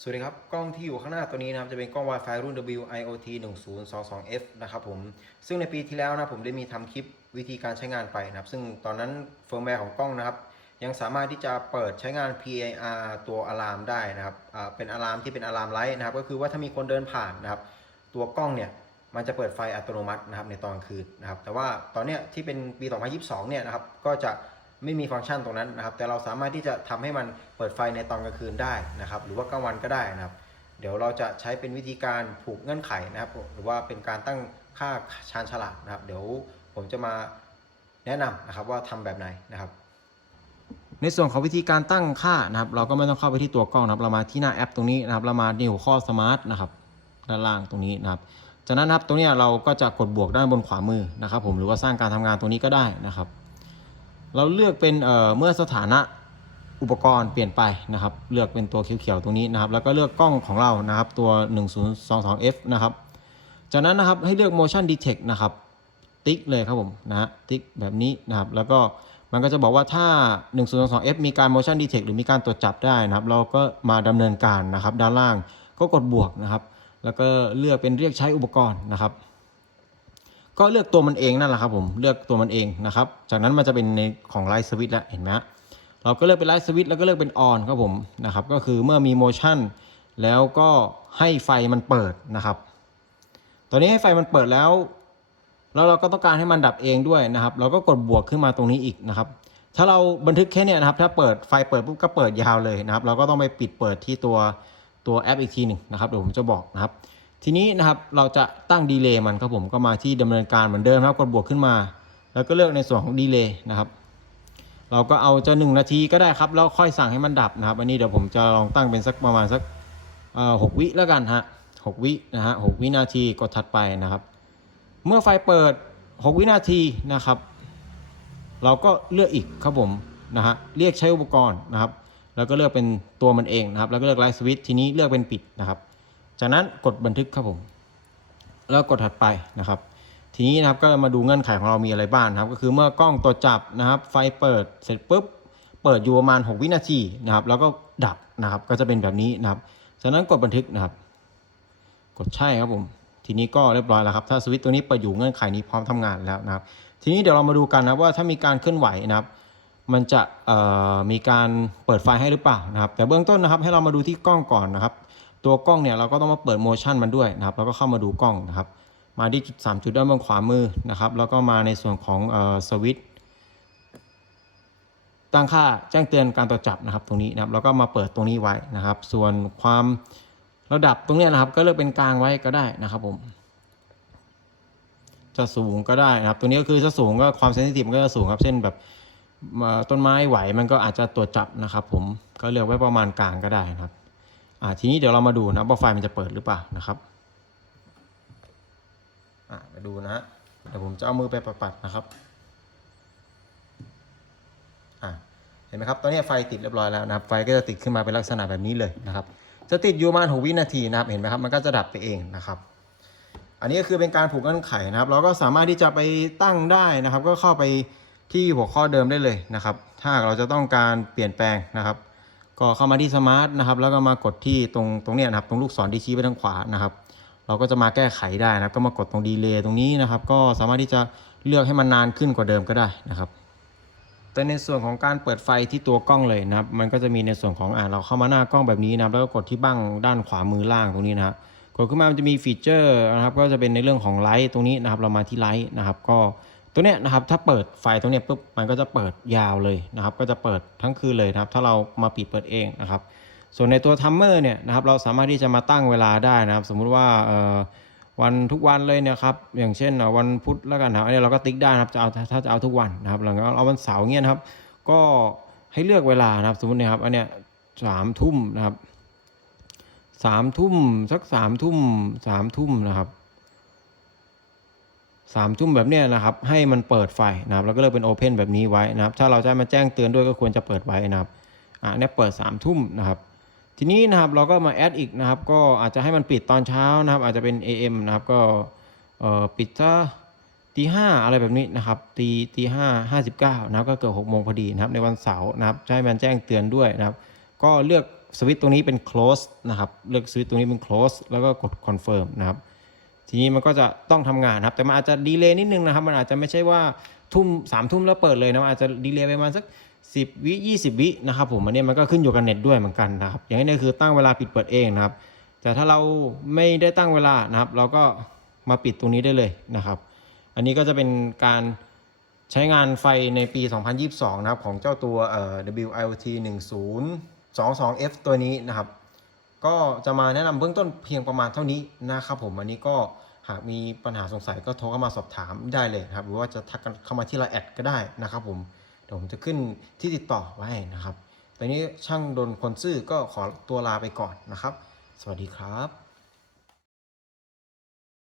สวัสดีครับ กล้องที่อยู่ข้างหน้าตัวนี้นะครับจะเป็นกล้อง Wi-Fi รุ่น WIoT 1022F นะครับผม ซึ่งในปีที่แล้วนะผมได้มีทำคลิปวิธีการใช้งานไปนะครับ ซึ่งตอนนั้นเฟิร์มแวร์ของกล้องนะครับ ยังสามารถที่จะเปิดใช้งาน PIR ตัวอะลามได้นะครับเป็นอะลามที่เป็นอะลามไลท์นะครับ ก็คือว่าถ้ามีคนเดินผ่านนะครับ ตัวกล้องเนี่ยมันจะเปิดไฟอัตโนมัตินะครับในตอนคืนนะครับ แต่ว่าตอนเนี้ยที่เป็นปี 2022 เนี่ยนะครับก็จะ ไม่มีฟังก์ชันตรงนั้นนะครับ แต่เราสามารถที่จะทำให้มันเปิดไฟในตอนกลางคืนได้นะครับ หรือว่ากลางวันก็ได้นะครับ เดี๋ยวเราจะใช้เป็นวิธีการผูกเงื่อนไขนะครับ หรือว่าเป็นการตั้งค่าชานฉลากนะครับ เดี๋ยวผมจะมาแนะนำนะครับว่าทำแบบไหนนะครับ ในส่วนของวิธีการตั้งค่านะครับ เราก็ไม่ต้องเข้าไปที่ตัวกล้องนะครับ เรามาที่หน้าแอปตรงนี้นะครับ เรามาที่หัวข้อสมาร์ทนะครับด้านล่างตรงนี้นะครับ จากนั้นนะครับตรงนี้เราก็จะกดบวกด้านบนขวามือนะครับ ผมหรือว่าสร้างการทำงานตรงนี้ก็ได้นะครับ เราเลือกเป็นเเมื่อสถานะอุปกรณ์เปลี่ยนไปนะครับ เลือกเป็นตัวเขียวๆตรงนี้นะครับ แล้วก็เลือกกล้องของเรานะครับ ตัว 1022f นะครับ จากนั้นนะครับให้เลือก motion detect นะครับ ติ๊กเลยครับผมนะฮะติ๊กแบบนี้นะครับ แล้วก็มันก็จะบอกว่าถ้า 1022f มีการ motion detect หรือมีการตรวจจับได้นะครับ เราก็มาดำเนินการนะครับ ด้านล่างก็กดบวกนะครับ แล้วก็เลือกเป็นเรียกใช้อุปกรณ์นะครับ ก็เลือกตัวมันเองนั่นแหละครับผมเลือกตัวมันเองนะครับ จากนั้นมันจะเป็นในของไลท์สวิตแล้วเห็นไหมฮะเราก็เลือกเป็นไลท์สวิตแล้วก็เลือกเป็นออนครับผมนะครับ ก็คือเมื่อมีโมชั่นแล้วก็ให้ไฟมันเปิดนะครับ ตอนนี้ให้ไฟมันเปิดแล้ว แล้วเราก็ต้องการให้มันดับเองด้วยนะครับ เราก็กดบวกขึ้นมาตรงนี้อีกนะครับ ถ้าเราบันทึกแค่เนี้ยนะครับ ถ้าเปิดไฟเปิดปุ๊บก็เปิดยาวเลยนะครับ เราก็ต้องไปปิดเปิดที่ตัวตัวแอปอีกทีหนึ่งนะครับเดี๋ยวผมจะบอกนะครับ ทีนี้นะครับเราจะตั้งดีเลย์มันครับผมก็มาที่ดำเนินการเหมือนเดิมครับกดบวกขึ้นมา แล้วก็เลือกในส่วนของดีเลย์นะครับ เราก็เอาจะหนึ่งนาทีก็ได้ครับแล้วค่อยสั่งให้มันดับนะครับ อันนี้เดี๋ยวผมจะลองตั้งเป็นสักประมาณสักหกวิแล้วกันฮะหกวินะฮะหกวินาทีกดถัดไปนะครับ เมื่อไฟเปิด 6 วินาทีนะครับ เราก็เลือกอีกครับผมนะฮะเรียกใช้อุปกรณ์นะครับ แล้วก็เลือกเป็นตัวมันเองนะครับ แล้วก็เลือกไลท์สวิตทีนี้เลือกเป็นปิดนะครับ จากนั้นกดบันทึกครับผม แล้วกดถัดไปนะครับ ทีนี้นะครับก็มาดูเงื่อนไขของเรามีอะไรบ้างนะครับ ก็คือเมื่อกล้องตัวจับนะครับ ไฟเปิดเสร็จปุ๊บเปิดอยู่ประมาณ 6 วินาทีนะครับ แล้วก็ดับนะครับ ก็จะเป็นแบบนี้นะครับ จากนั้นกดบันทึกนะครับ กดใช่ครับผม ทีนี้ก็เรียบร้อยแล้วครับ ถ้าสวิตช์ตัวนี้เปิดอยู่เงื่อนไขนี้พร้อมทำงานแล้วนะครับ ทีนี้เดี๋ยวเรามาดูกันนะว่าถ้ามีการเคลื่อนไหวนะครับ มันจะมีการเปิดไฟให้หรือเปล่านะครับ แต่เบื้องต้นนะครับให้เรามาดูที่กล้องก่อนนะครับ ตัวกล้องเนี่ยเราก็ต้องมาเปิดโมชั่นมันด้วยนะครับแล้วก็เข้ามาดูกล้องนะครับ มาที่จุด3จุดด้านบนขวามือนะครับ แล้วก็มาในส่วนของออสวิตตั้งค่าแจ้งเตือนการตรวจจับนะครับ ตรงนี้นะครับแล้วก็มาเปิดตรงนี้ไว้นะครับ ส่วนความระดับตรงนี้นะครับ ก็เลือกเป็นกลางไว้ก็ได้นะครับผมจะสูงก็ได้นะครับ ตัวนี้ก็คือจะสูงก็ความเซนซิทีฟมันก็จะสูงครับ เช่นแบบต้นไม้ไหวมันก็อาจจะตรวจจับนะครับ ผมก็เลือกไว้ประมาณกลางก็ได้นะครับ อ่าทีนี้เดี๋ยวเรามาดูนะว่าไฟมันจะเปิดหรือเปล่านะครับอ่ามาดูนะเดี๋ยวผมจะเอามือไปปัดๆนะครับอะเห็นไหมครับตอนนี้ไฟติดเรียบร้อยแล้วนะครับ ไฟก็จะติดขึ้นมาเป็นลักษณะแบบนี้เลยนะครับ จะติดอยู่ประมาณ6วินาทีนะครับเห็นไหมครับมันก็จะดับไปเองนะครับอันนี้ก็คือเป็นการผูกเงื่อนไขนะครับ เราก็สามารถที่จะไปตั้งได้นะครับ ก็เข้าไปที่หัวข้อเดิมได้เลยนะครับ ถ้าเราจะต้องการเปลี่ยนแปลงนะครับ ก็เข้ามาที่สมาร์ทนะครับแล้วก็มากดที่ตรงตรงเนี้ยนะครับตรงลูกศรที่ชี้ไปทางขวานะครับ เราก็จะมาแก้ไขได้นะครับ ก็มากดตรงดีเลย์ตรงนี้นะครับ ก็สามารถที่จะเลือกให้มันนานขึ้นกว่าเดิมก็ได้นะครับ แต่ในส่วนของการเปิดไฟที่ตัวกล้องเลยนะครับ มันก็จะมีในส่วนของอ่าเราเข้ามาหน้ากล้องแบบนี้นะครับ แล้วก็กดที่บั้งด้านขวามือล่างตรงนี้นะครับกดขึ้นมามันจะมีฟีเจอร์นะครับ ก็จะเป็นในเรื่องของไลท์ตรงนี้นะครับ เรามาที่ไลท์นะครับ ก็ ตัวเนี้ยนะครับถ้าเปิดไฟตรงเนี้ยปุ๊บมันก็จะเปิดยาวเลยนะครับ ก็จะเปิดทั้งคืนเลยนะครับ ถ้าเรามาปิดเปิดเองนะครับ ส่วนในตัวทัมเมอร์เนี่ยนะครับเราสามารถที่จะมาตั้งเวลาได้นะครับ สมมุติว่าวันทุกวันเลยเนะครับอย่างเช่นวันพุธแล้วกันนะอันนี้เราก็ติ๊กได้นะครับจะเอาถ้าจะเอาทุกวันนะครับแล้วก็เอาวันเสาร์เงี้ยนะครับ ก็ให้เลือกเวลานะครับ สมมตินะครับอันเนี้ยสามทุ่มนะครับสามทุ่มสักสามทุ่มสามทุ่มนะครับ สามทุ่มแบบเนี้ยนะครับให้มันเปิดไฟนะครับแล้วก็เลือกเป็นโอเพนแบบนี้ไว้นะครับ ถ้าเราจะให้มาแจ้งเตือนด้วยก็ควรจะเปิดไว้นะครับอ่าเนี่ยเปิดสามทุ่มนะครับ ทีนี้นะครับเราก็มาแอดอีกนะครับ ก็อาจจะให้มันปิดตอนเช้านะครับ อาจจะเป็น AM นะครับก็เอ่อปิดซะตีห้าอะไรแบบนี้นะครับตีตีห้าห้าสิบเก้านะครับก็เกิดหกโมงพอดีนะครับในวันเสาร์นะครับให้มันแจ้งเตือนด้วยนะครับ ก็เลือกสวิตช์ตรงนี้เป็น close นะครับเลือกสวิตช์ตรงนี้เป็น close แล้วก็กด confirm นะครับ ทีนี้มันก็จะต้องทำงานนะครับ แต่มันอาจจะดีเลย์นิดนึงนะครับ มันอาจจะไม่ใช่ว่าทุ่มสามทุ่มแล้วเปิดเลยนะมันอาจจะดีเลย์ไปประมาณสัก10วิ20วินะครับผมอันนี้มันก็ขึ้นอยู่กับเน็ตด้วยเหมือนกันนะครับ อย่างนี้คือตั้งเวลาปิดเปิดเองนะครับ แต่ถ้าเราไม่ได้ตั้งเวลานะครับ เราก็มาปิดตรงนี้ได้เลยนะครับ อันนี้ก็จะเป็นการใช้งานไฟในปี 2022 นะครับ ของเจ้าตัวเอ่อ WIoT 1022F ตัวนี้นะครับ ก็จะมาแนะนำเบื้องต้นเพียงประมาณเท่านี้นะครับผมอันนี้ก็หากมีปัญหาสงสัยก็โทรเข้ามาสอบถามได้เลยครับ หรือว่าจะทักกันเข้ามาที่ไลน์แอดก็ได้นะครับผมเดี๋ยวผมจะขึ้นที่ติดต่อไว้นะครับตอนนี้ช่างดนคนซื่อก็ขอตัวลาไปก่อนนะครับ สวัสดีครับ